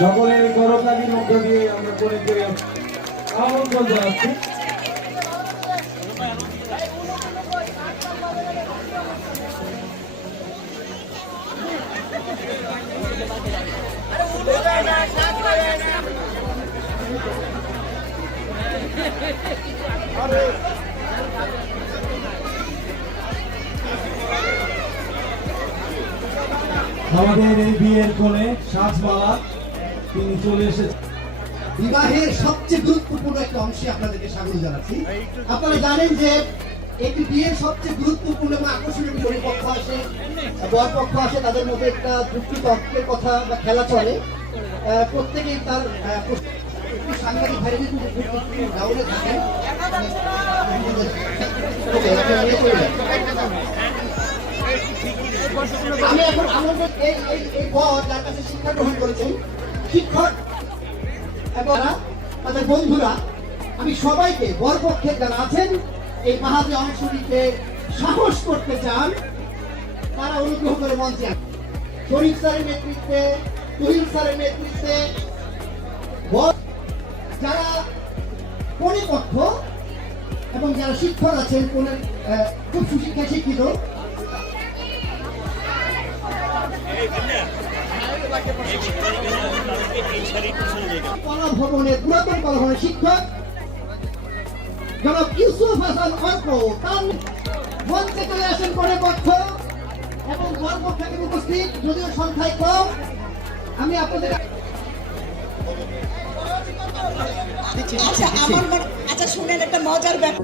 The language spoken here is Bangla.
সকলের করতালির মধ্য দিয়ে আমরা কনেকে আমন্ত্রণ জানাচ্ছি। আমাদের এই বিয়ের কোণে সাজমালা তিনি চলে এসেছেন। বিবাহের সবচেয়ে গুরুত্বপূর্ণ একটা অংশে আপনাদেরকে স্বাগত জানাচ্ছি। আপনারা জানেন যে একটি বিয়ের সবচেয়ে গুরুত্বপূর্ণ এবং আকর্ষণীয় পরিপক্ষ আসে, বরপক্ষ আসে, তাদের মধ্যে একটা যুক্তি তর্কের কথা বা খেলা চলে। প্রত্যেকেই তার সাংবাদিক ভাইরা ডাউনে থাকেন। আমি এখন আমাদের এই বর যার কাছে শিক্ষা গ্রহণ করেছেন, শিক্ষক এবং তাদের বন্ধুরা, আমি সবাইকে বরপক্ষে যারা আছেন এই মাহাজে অংশ নিতে সাহস করতে চান তারা অনুগ্রহ করে মঞ্চে আসেন। শরীফ স্যারের নেতৃত্বে, তুহিন স্যারের নেতৃত্বে যারা পরিপক্ষ এবং যারা শিক্ষক আছেন খুব সুশিক্ষায় শিক্ষিত কলা ভবনের পুরাতন কলা ভবনের শিক্ষক জনাব ইউসুফ হাসান অর্ক তার মঞ্চে চলে আসেন পরিপক্ষ এবং বরপক্ষ থেকে উপস্থিত, যদিও সংখ্যায় কম। আমি আপনাদের আচ্ছা শুনেন একটা মজার ব্যাপার।